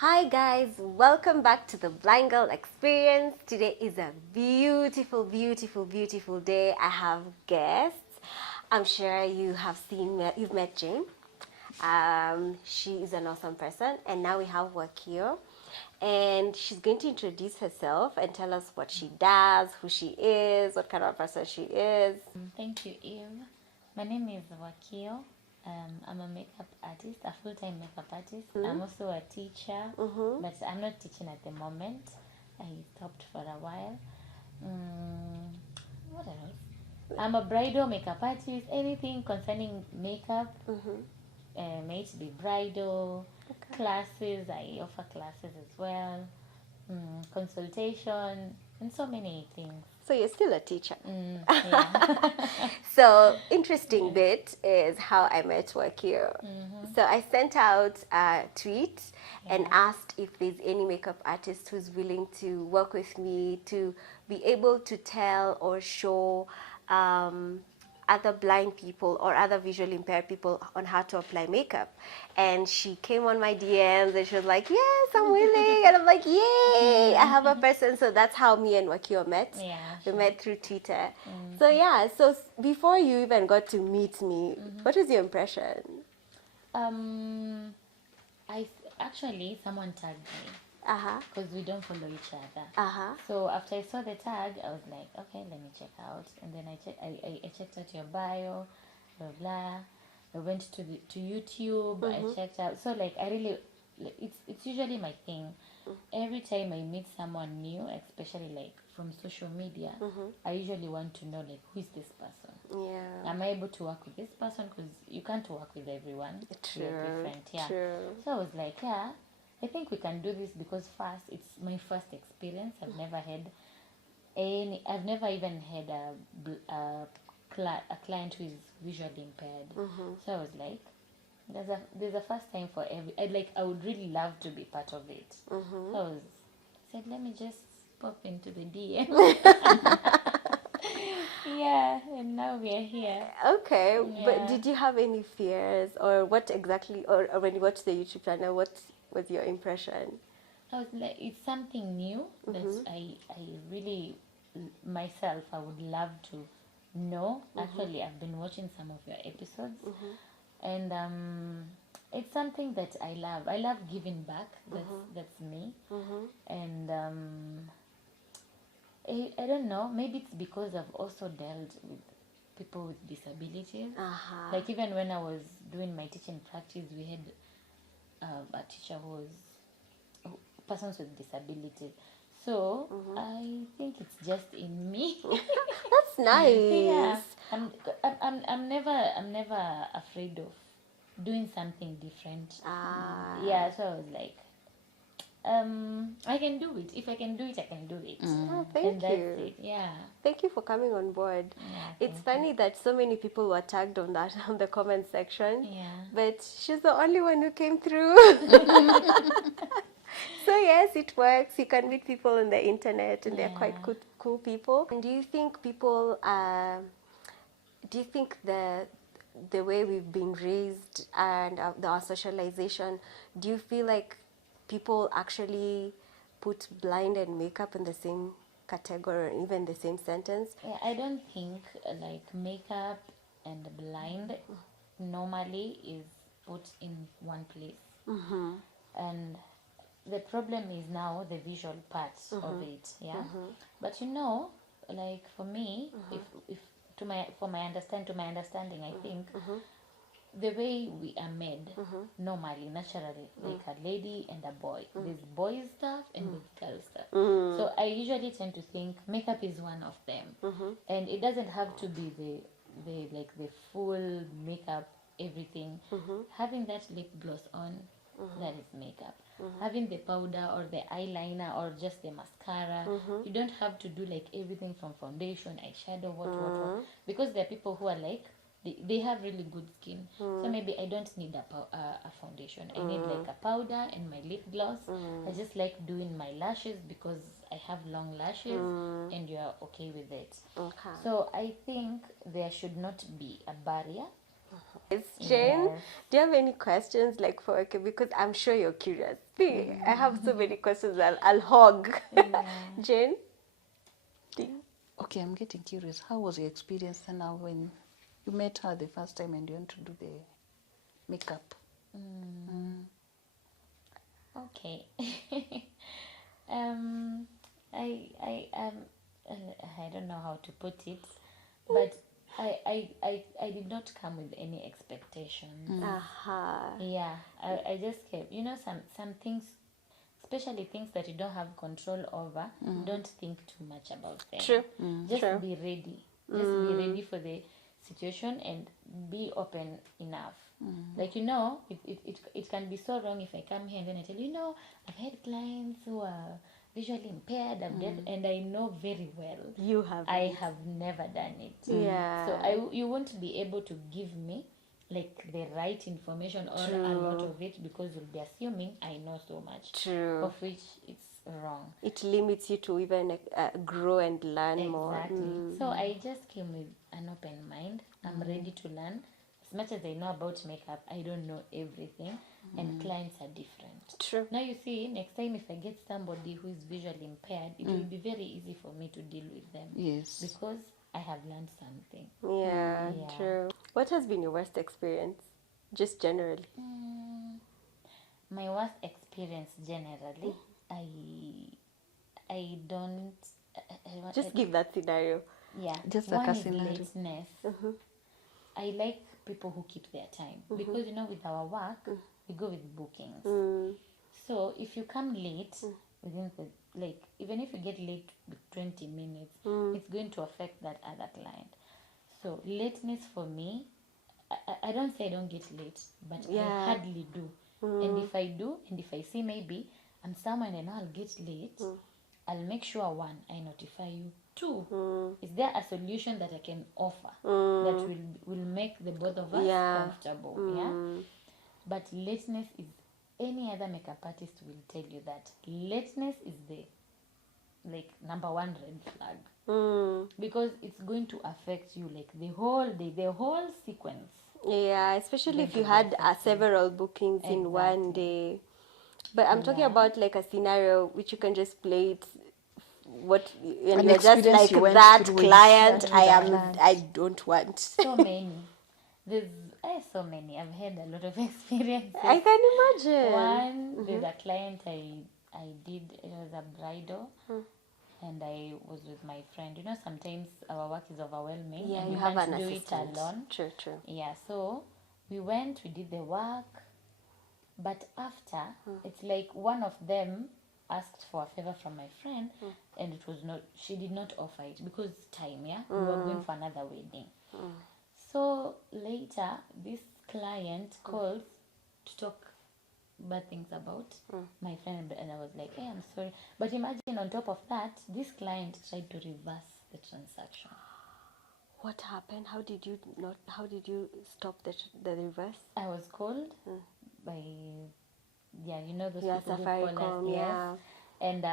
Hi guys, welcome back to the Blind Girl Experience. Today is a beautiful, beautiful, beautiful day. I have guests. I'm sure you've met Jane. She is an awesome person. And now we have Wakio. And she's going to introduce herself and tell us what she does, who she is, what kind of person she is. Thank you, Eve. My name is Wakio. I'm a makeup artist, a full-time makeup artist. I'm also a teacher, but I'm not teaching at the moment. I stopped for a while. What else? I'm a bridal makeup artist. Anything concerning makeup, may it be bridal, classes. I offer classes as well, consultation, and so many things. So you're still a teacher. Yeah. So interesting bit is how I met Wakio. So I sent out a tweet and asked if there's any makeup artist who's willing to work with me to be able to tell or show other blind people or other visually impaired people on how to apply makeup. And she came on my DMs and she was like, yes, I'm willing. And I'm like, yay, I have a person. So that's how me and Wakio met. Yeah, We met through Twitter. So yeah, so before you even got to meet me, what was your impression? Actually someone tagged me Uh-huh. because we don't follow each other. Uh-huh. So after I saw the tag, I was like, okay, let me check out. And then I checked out your bio, blah blah. I went to YouTube. I checked out. So like I really, it's usually my thing. Every time I meet someone new, especially like from social media, I usually want to know like who is this person. Yeah. Am I able to work with this person? Because you can't work with everyone. True. We're different. Yeah. True. So I was like, yeah, I think we can do this because first, it's my first experience. I've never even had a client who is visually impaired. So I was like, there's a first time for every. I would really love to be part of it. So I said, let me just pop into the DM. Yeah, and now we are here. Okay, but Yeah. did you have any fears or what exactly, or when you watched the YouTube channel, what was your impression? I was like, it's something new that I really myself I would love to know. Actually, I've been watching some of your episodes, and it's something that I love. I love giving back. That's me, and I don't know. Maybe it's because I've also dealt with people with disabilities. Like even when I was doing my teaching practice, we had a teacher who was persons with disabilities. So I think it's just in me. That's nice. Yeah, I'm never afraid of doing something different. Yeah, so I was like, I can do it. If I can do it, I can do it. Oh, and thank that's you. it. Yeah. Thank you for coming on board. Yeah, It's funny that so many people were tagged on that on the comment section. Yeah. But she's the only one who came through. So yes, it works. You can meet people on the internet, and they're quite cool people. And do you think people? Do you think the way we've been raised and our socialization? Do you feel like people actually put blind and makeup in the same category or even the same sentence? Yeah, I don't think like makeup and blind normally is put in one place. And the problem is now the visual part of it. Yeah. But you know, like for me, if to my understanding, I think the way we are made normally, naturally, like a lady and a boy. There's boy stuff and there's girl stuff. So I usually tend to think makeup is one of them, and it doesn't have to be the full makeup, everything. Having that lip gloss on, that is makeup. Having the powder or the eyeliner or just the mascara, you don't have to do like everything from foundation, eyeshadow, what, because there are people who are like they have really good skin. So maybe I don't need a foundation. I need like a powder and my lip gloss. I just like doing my lashes because I have long lashes and you are okay with it. Okay. So I think there should not be a barrier Jane, Yes. do you have any questions like for Wakio? Because I'm sure you're curious. See, I have so many questions I'll hog. Yeah. Jane? Okay, I'm getting curious. How was your experience now when you met her the first time and you went to do the makeup? Okay. um, I don't know how to put it, but I did not come with any expectations. Aha. Yeah, I just kept, some things, especially things that you don't have control over, don't think too much about them. True. Just True. be ready. Just be ready for the situation and be open enough. Like, it can be so wrong if I come here and then I tell you, I've had clients who are visually impaired, and I know very well You have. I have never done it. Yeah. So you won't be able to give me like the right information or a lot of it, because you'll be assuming I know so much. True. Of which it's wrong. It limits you to even grow and learn more. Exactly. So I just came with an open mind. I'm ready to learn. As much as I know about makeup, I don't know everything, and clients are different. True. Now you see, next time if I get somebody who is visually impaired, it will be very easy for me to deal with them. Yes. Because I have learned something. Yeah, Yeah. true. What has been your worst experience? Just generally. My worst experience generally, I don't. Just give that scenario. Yeah. Just like one a is scenario. lateness. I like people who keep their time, because with our work we go with bookings. So if you come late within even if you get late with 20 minutes, it's going to affect that other client. So lateness for me, I don't say I don't get late, but Yeah. I hardly do. And if I do, and if I see maybe I'm someone and I'll get late, I'll make sure, one, I notify you. Two, is there a solution that I can offer that will make the both of us comfortable? Yeah. But lateness is, any other makeup artist will tell you that lateness is the number one red flag, because it's going to affect you like the whole sequence. Yeah, especially if you Going to had be affected. several bookings in one day. But I'm talking about like a scenario which you can just play it. And An you're just experience like you went that through client. with I that. I don't want. So many. There's so many. I've had a lot of experiences. I can imagine. One, there's a client I did, it was a bridal, and I was with my friend. Sometimes our work is overwhelming, Yeah, and you we have can't an do assistant. it alone. True, true. Yeah, so we went, we did the work, but after, it's like one of them asked for a favor from my friend, and it was not, she did not offer it because time, yeah, we were going for another wedding. So later, this client calls to talk bad things about my friend, and I was like, hey, I'm sorry. But imagine on top of that, this client tried to reverse the transaction. What happened? How did you stop the reverse? I was called by, those Yeah, people who call us, Safaricom, yeah. and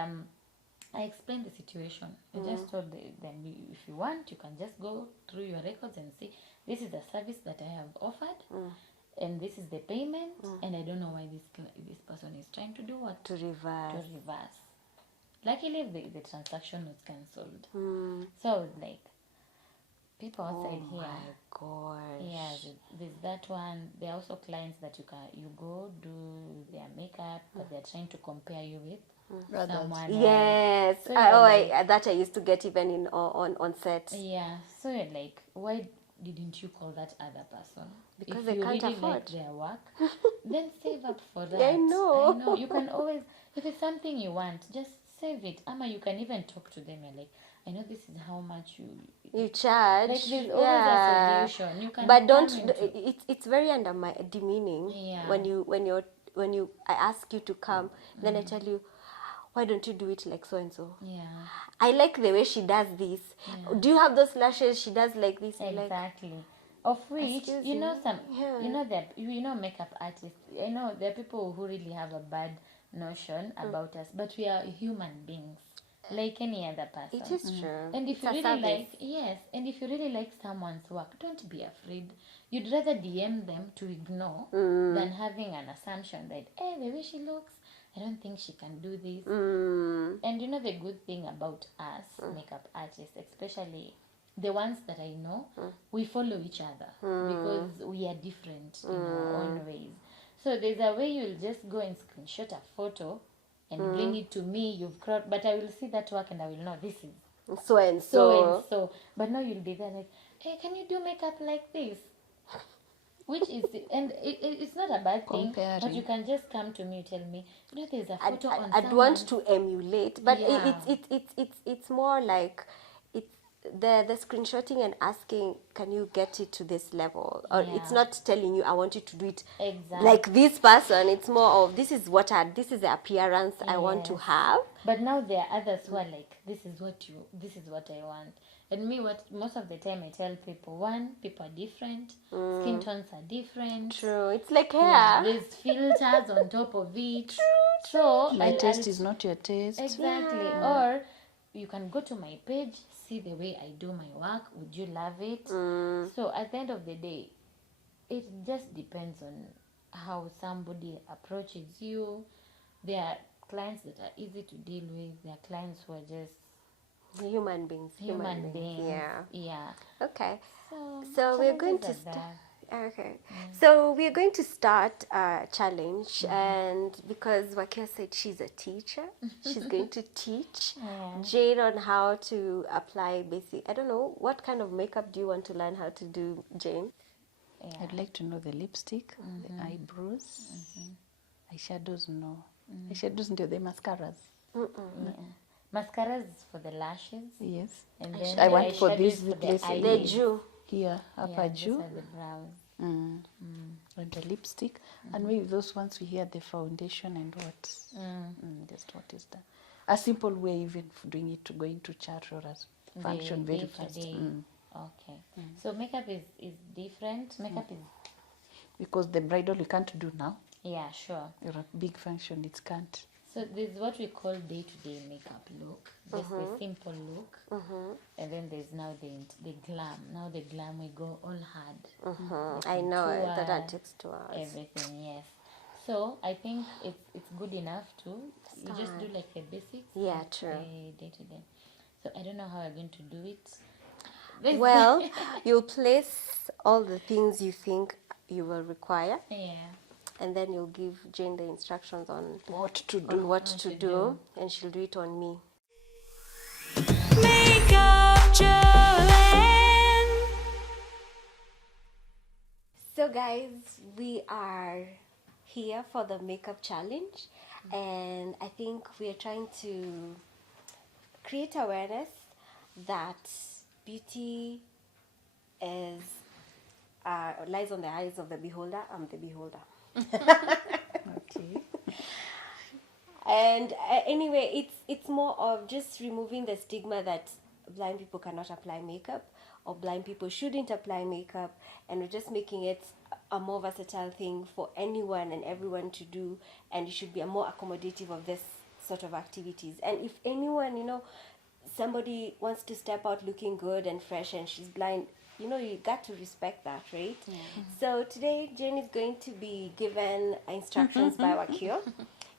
I explained the situation. I just told them, if you want, you can just go through your records and see, this is the service that I have offered, and this is the payment, and I don't know why this person is trying to do what? To reverse. Luckily, the transaction was cancelled. So I was like, people outside here. Oh my gosh. Yeah, there's that one. There are also clients that you go do their makeup, but they're trying to compare you with someone Yes. else. So that I used to get even in on set. Yeah. So you're like, why didn't you call that other person? Because if they you can't really afford. like their work, then save up for that. I know. You can always, if it's something you want, just save it. Ama, you can even talk to them. You're like, I know this is how much You charge. like. There's always a solution. You can. But don't. come into- It's very demeaning. Yeah. When I ask you to come, then I tell you, why don't you do it like so and so? Yeah. I like the way she does this. Do you have those lashes? She does like this. I'm like, Exactly. Of which, Excuse you know, me? some, Yeah. that, makeup artists, I know there are people who really have a bad notion about us, but we are human beings. like any other person. It is true. And if It's you a really service. like, yes, and if you really like someone's work, don't be afraid. You'd rather DM them to ignore than having an assumption that, hey, the way she looks, I don't think she can do this. And you know the good thing about us, makeup artists, especially the ones that I know, we follow each other because we are different in our own ways. So there's a way you'll just go and screenshot a photo and bring it to me. You've cropped, but I will see that work and I will know this is So and so so. and so. But now you'll be there like, hey, can you do makeup like this? Which is, and it's not a bad thing, but Comparing. you can just come to me, tell me, you know, there's a I'd, photo on I'd someone. want to emulate, but Yeah. it's more like it's the screenshotting and asking, can you get it to this level? Or it's Yeah. not telling you I want you to do it Exactly. like this person. It's more of this is the appearance I want to Yes. have. But now there are others who are like, this is what I want. And me, what most of the time I tell people, one, people are different, skin tones are different. True. It's like hair. Yeah, there's filters on top of it. So My I'll- taste I'll- is not your taste. Exactly. Or you can go to my page, see the way I do my work. Would you love it? So at the end of the day, it just depends on how somebody approaches you. There are clients that are easy to deal with. There are clients who are just Human beings. human beings. Yeah. Yeah. Okay. So, So we're going challenges to are start. there. Okay. So we are going to start a challenge, and because Wakio said she's a teacher, she's going to teach Yeah. Jane on how to apply basic. I don't know what kind of makeup do you want to learn how to do, Jane? Yeah. I'd like to know the lipstick, the eyebrows, eyeshadows, no. Eyeshadows ndio the mascaras. Yeah. Mascaras is for the lashes. Yes. And then I the want for eyeshadow these is for the places. The eyelids. Jew. Here, upper Yeah, those jaw. are the brows. And the lipstick. And maybe those ones we hear the foundation and what. Just what is that. A simple way even for doing it to going to church or as function The very day to fast. day. Okay. So makeup is different. Makeup is, Because the bridal you can't do now. yeah, sure. Or a big function it can't. So there's what we call day-to-day makeup look. There's the simple look, and then there's now the glam. Now the glam we go all hard. I know it. contour, That takes 2 hours. everything, yes. So I think it's good enough to you just do like the basics. Yeah, of true. the day-to-day. So I don't know how I'm going to do it. Well, you'll place all the things you think you will require, Yeah. and then you'll give Jane the instructions on What to do. what to do, and she'll do it on me. Makeup challenge. So guys, we are here for the makeup challenge, and I think we are trying to create awareness that beauty is lies on the eyes of the beholder. I'm the beholder. Okay. And anyway, it's more of just removing the stigma that blind people cannot apply makeup or blind people shouldn't apply makeup, and we're just making it a more versatile thing for anyone and everyone to do, and it should be a more accommodative of this sort of activities. And if anyone, somebody wants to step out looking good and fresh and she's blind, you got to respect that, right? Yeah. So today Jane is going to be given instructions by Wakio,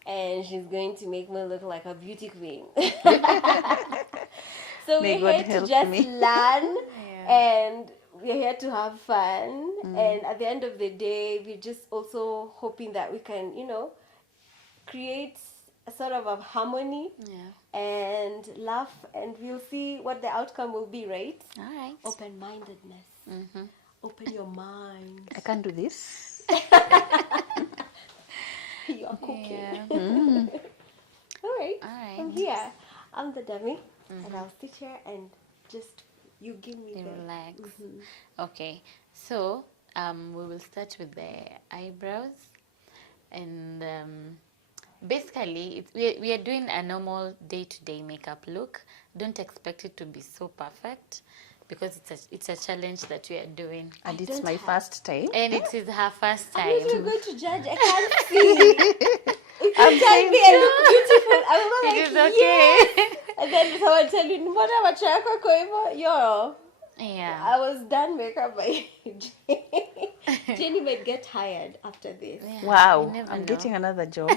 and she's going to make me look like a beauty queen. So May we're God here to help just me. learn, and we're here to have fun. And at the end of the day, we're just also hoping that we can, create a sort of a harmony and laugh, and we'll see what the outcome will be, right? All right. Open-mindedness. Open your mind. I can't do this. You are cooking. Yeah. All right. All right. I'm here. I'm the dummy, and I'll sit here and just you give me the Relax. Okay, so we will start with the eyebrows, and basically we are doing a normal day-to-day makeup look. Don't expect it to be so perfect because it's a challenge that we are doing, And it's my first time. and it is her first I'm time. not even going to judge. I can't see. If you tell me I look beautiful, I will It be is like, okay. yes. And then someone tell you, mbona macho yako iko hivyo? Yo, Yeah. I was done makeup by Jenny might get hired after this. Yeah, you Wow, never I'm know. getting another job.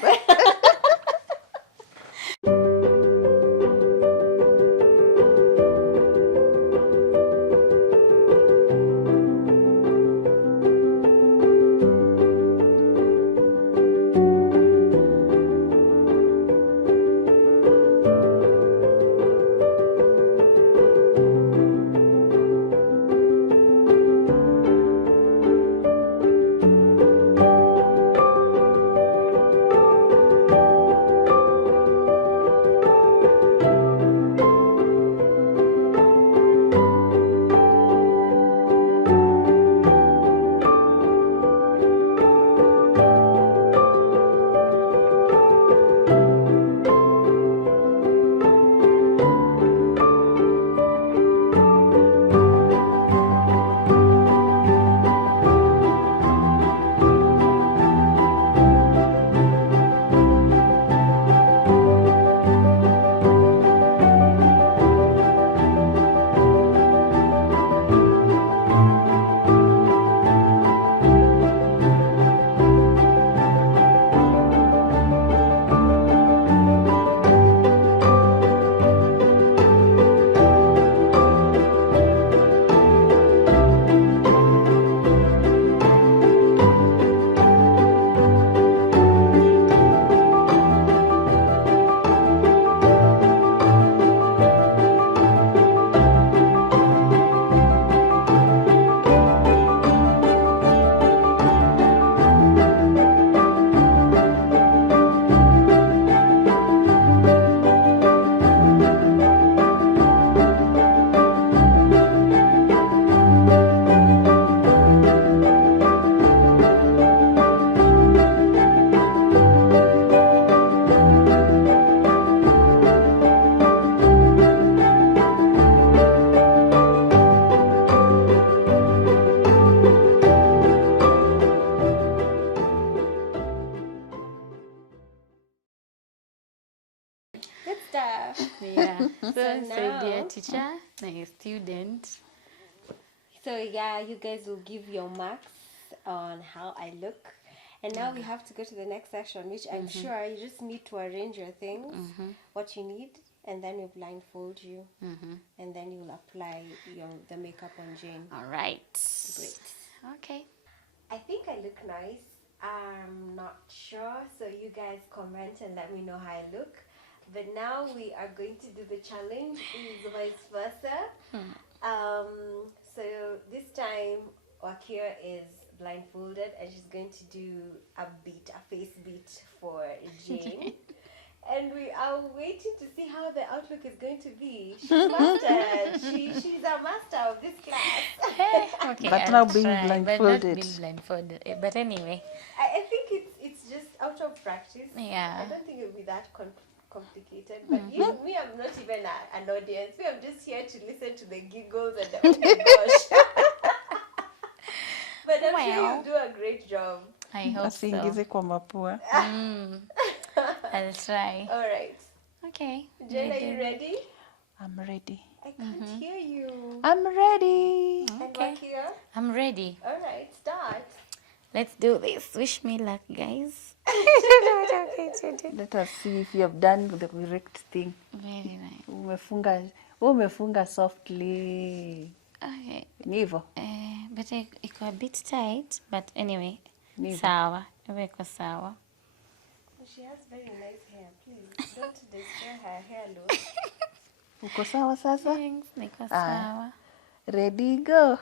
Good stuff. Yeah. So, So say dear now- teacher, my student. So yeah, you guys will give your marks on how I look. And now we have to go to the next section, which I'm sure you just need to arrange your things, what you need, and then we blindfold you. And then you'll apply the makeup on Jane. All right. Great. Okay. I think I look nice. I'm not sure, so you guys comment and let me know how I look. But now we are going to do the challenge, is vice versa. So this time, Wakio is blindfolded and she's going to do a face beat for Jane. And we are waiting to see how the outlook is going to be. She's mastered. She's a master of this class. Okay. But I'll now being try, but not blindfolded. being blindfolded. But anyway. I think it's just out of practice. Yeah. I don't think it'll be that complicated. But even me, I'm not even an audience. Me, I'm just here to listen to the giggles and the oh my gosh. But I'm sure Well. you'll do a great job. I hope so. Asiingize kwa mapua. I'll try. All right. Okay. Jen, are you ready? I'm ready. I can't hear you. I'm ready. And Okay. Wakio? I'm ready. All right, start. Let's do this. Wish me luck, guys. Let us see if you have done the correct thing. Very nice. Umefunga softly. Okay. Ni hivyo. But iko a bit tight. But anyway. Ni hivyo. Sawa. Iko sawa. She has very nice hair. Please don't destroy her hair look. Uko sawa sasa? Thanks. Niko sawa. Ready, go.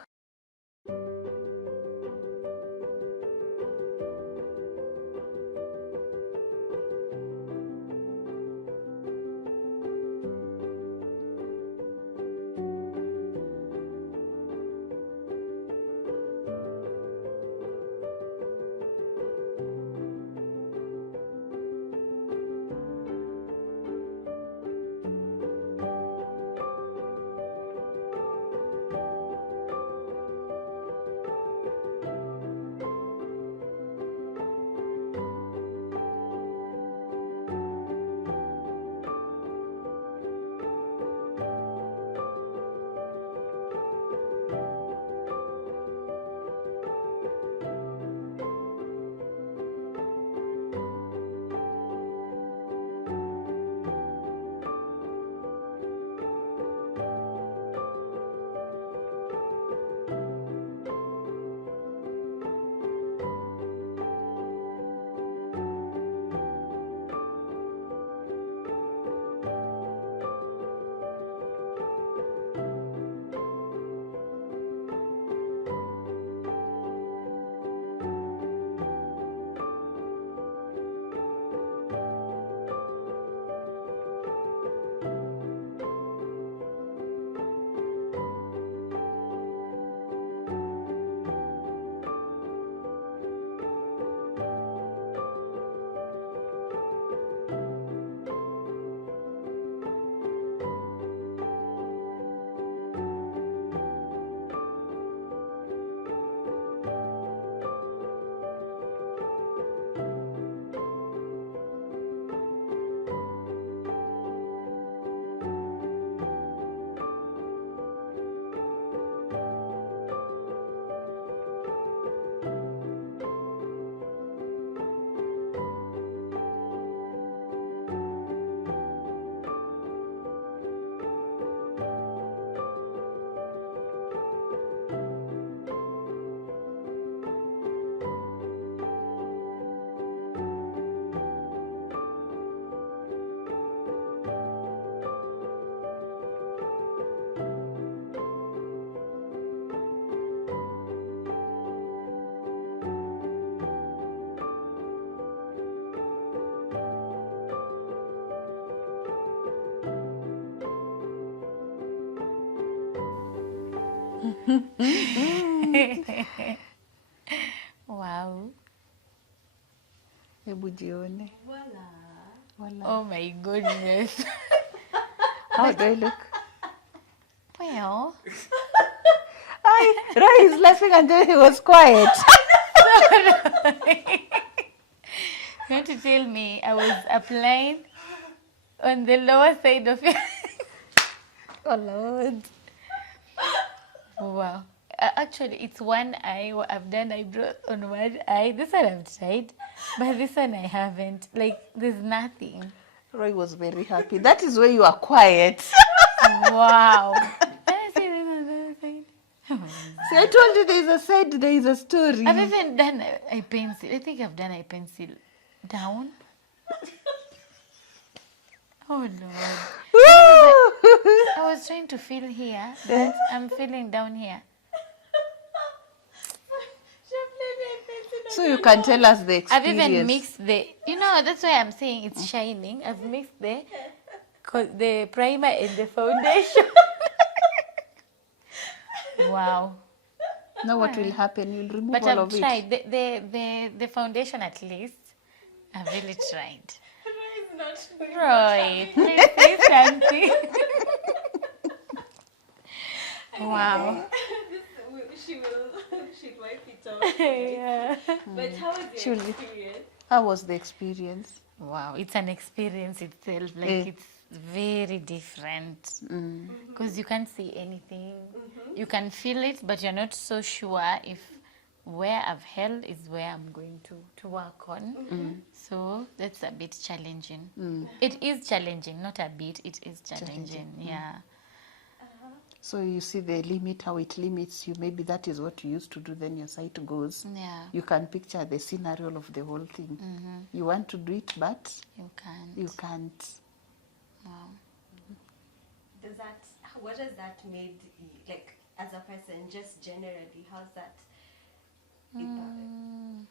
Wow. Hebu jione. Voila. Oh my goodness. How do I look? Well, Rai is laughing and then he was quiet. you want to tell me I was applying on the lower side of your... Oh Lord. Wow. Actually, it's one eye. I've done eyebrows on one eye. This one I've tried, but this one I haven't. Like, there's nothing. Roy was very happy. That is where you are quiet. Wow. Can I say this on the other side? See, I told you there is a side, there is a story. I've even done eye pencil. I think I've done eye pencil down. Oh Lord. I was trying to feel here, but I'm feeling down here. So you can tell us the I've experience. even mixed that's why I'm saying it's shining. I've mixed the primer and the foundation. Wow. Now what will happen? You'll remove But all I've of it. tried. The foundation at least. I've really tried. Roy, please say something. Wow. She'd wipe it off. Yeah. But how was She'll- your experience? How was the experience? Wow, it's an experience itself. Like, it's very different. Because you can't see anything. You can feel it, but you're not so sure if where I've held is where I'm going to work on. So that's a bit challenging. It is challenging, not a bit. It is challenging. Yeah. So you see the limit, how it limits you. Maybe that is what you used to do, then your sight goes. Yeah. You can picture the scenario of the whole thing. You want to do it, but You can't. you can't. Wow. What has that made, like, as a person, just generally, how's that impacted?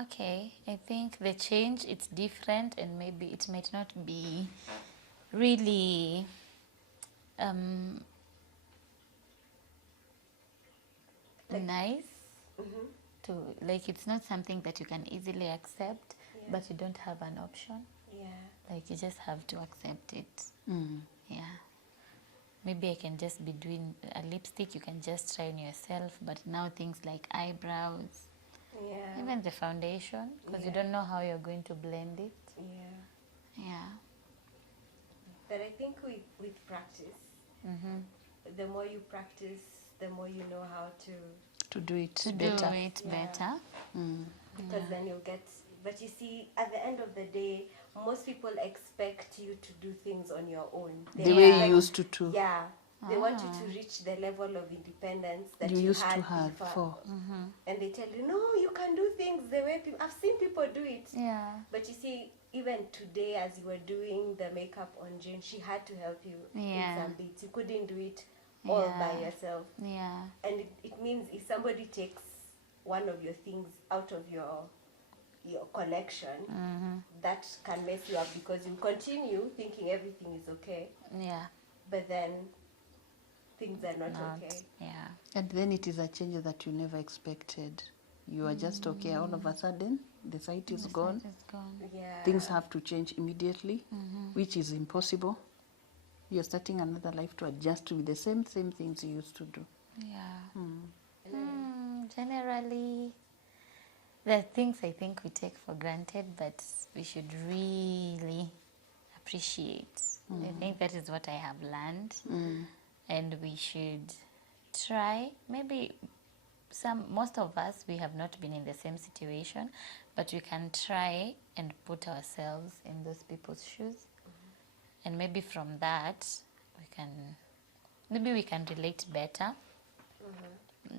Okay, I think the change, it's different, and maybe it might not be really nice to, like, it's not something that you can easily accept, but you don't have an option. Yeah. Like, you just have to accept it. Mm. Yeah. Maybe I can just be doing a lipstick, you can just try on yourself, but now things like eyebrows, Yeah. even the foundation, because you don't know how you're going to blend it. Yeah. Yeah. But I think with practice, the more you practice, the more you know how To do it To better. do it better. because then you'll get. But you see, at the end of the day, most people expect you to do things on your own. The way Yeah. you used to. Yeah. They want you to reach the level of independence that You you used had to have before. before. And they tell you, no, you can do things the way people. I've seen people do it. Yeah. But you see, even today, as you were doing the makeup on Jane, she had to help you in Yeah. some bits. You couldn't do it all by Yeah. yourself. Yeah. And it means if somebody takes one of your things out of your collection, that can mess you up because you continue thinking everything is okay, Yeah. but then things are not okay. Yeah. And then it is a change that you never expected. You are just okay. All of a sudden, the sight is gone. It's gone. Yeah. Things have to change immediately, which is impossible. You're starting another life to adjust to the same things you used to do. Yeah. Generally, there are things I think we take for granted, but we should really appreciate. I think that is what I have learned. And we should try, maybe most of us, we have not been in the same situation, but we can try and put ourselves in those people's shoes. And maybe from that, we can relate better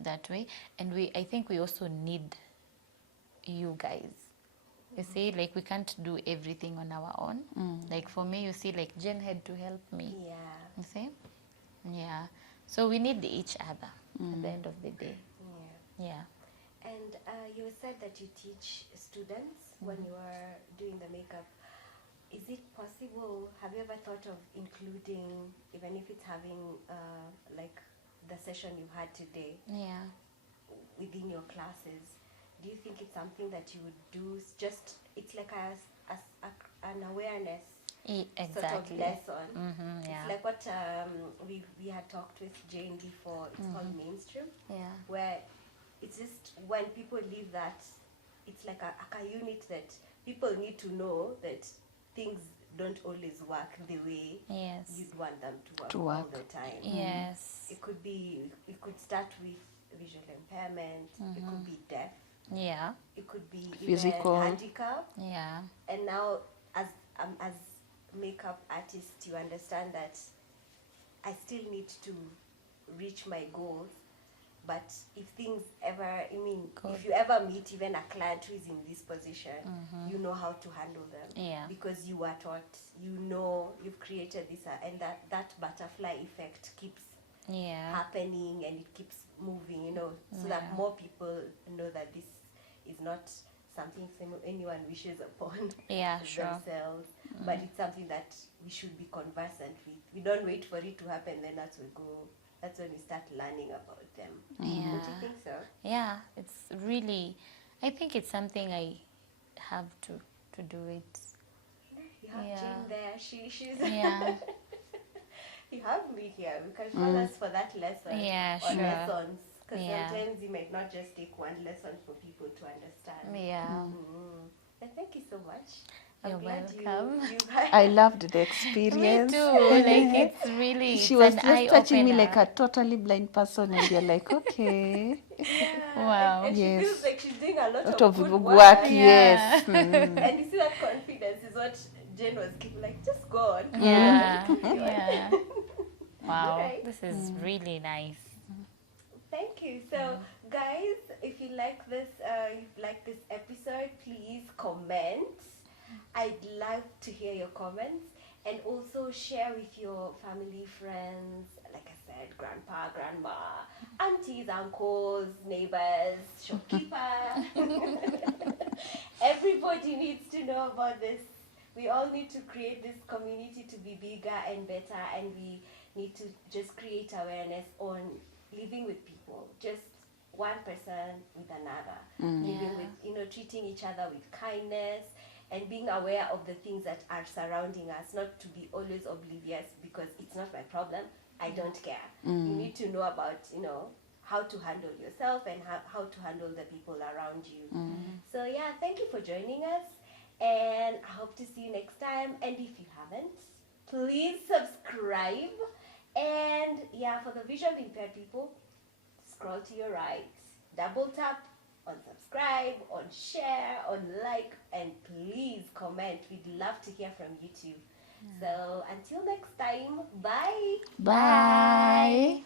that way. And I think we also need you guys. You see, like, we can't do everything on our own. Like, for me, you see, like, Jen had to help me. Yeah. You see? Yeah. So we need each other at the end of the day. Yeah. Yeah. And you said that you teach students when you are doing the makeup. Is it possible, have you ever thought of including, even if it's having like the session you had today Yeah. within your classes, do you think it's something that you would do? Just it's like an awareness Exactly. sort of lesson. Yeah. It's like what we had talked with Jane before. It's called mainstream, Yeah. where it's just when people leave that, it's like a unit that people need to know that things don't always work the way Yes. you'd want them to To work all work. the time. Yes. It could start with visual impairment. It could be deaf. Yeah. It could be Physical. even handicap. Yeah. And now, as makeup artist, you understand that I still need to reach my goals. But if things ever, I mean, if you ever meet even a client who is in this position, you know how to handle them. Yeah. Because you are taught, you know, you've created this, and that butterfly effect keeps Yeah. happening, and it keeps moving, you know, so that more people know that this is not something anyone wishes upon Yeah, sure. themselves, but it's something that we should be conversant with. We don't wait for it to happen, then that's when we start learning about them. Yeah. Don't you think so? Yeah, it's really, I think it's something I have to do it. You have Yeah. Jane there. She's Yeah. you have me here. We can call us for that lesson. Yeah, or sure. lessons. Because Yeah. sometimes you might not just take one lesson for people to understand. Yeah. And thank you so much. You're I'm glad welcome. You I loved the Me experience. too. Like it's really. She it's was an just touching me eye-opener. like a totally blind person, and you're like, okay. Wow. And she Yes. feels like she's doing a lot Lot of of good work, work. yes. And you see that confidence is what Jane was keeping, like, just go on. Yeah. Keep going. Yeah. Wow. Right. This is really nice. Thank you. So, guys, if you like this episode, please comment. I'd love to hear your comments, and also share with your family, friends. Like I said, grandpa, grandma, aunties, uncles, neighbors, shopkeeper. Everybody needs to know about this. We all need to create this community to be bigger and better, and we need to just create awareness on living with people, just one person with another, living with, treating each other with kindness, and being aware of the things that are surrounding us, not to be always oblivious because it's not my problem, I don't care. You need to know about, how to handle yourself and how to handle the people around you. So yeah, thank you for joining us, and I hope to see you next time. And if you haven't, please subscribe. And yeah, for the visually impaired people, scroll to your right, double tap on subscribe, on share, on like, and please comment. We'd love to hear from you too. So until next time, bye. Bye.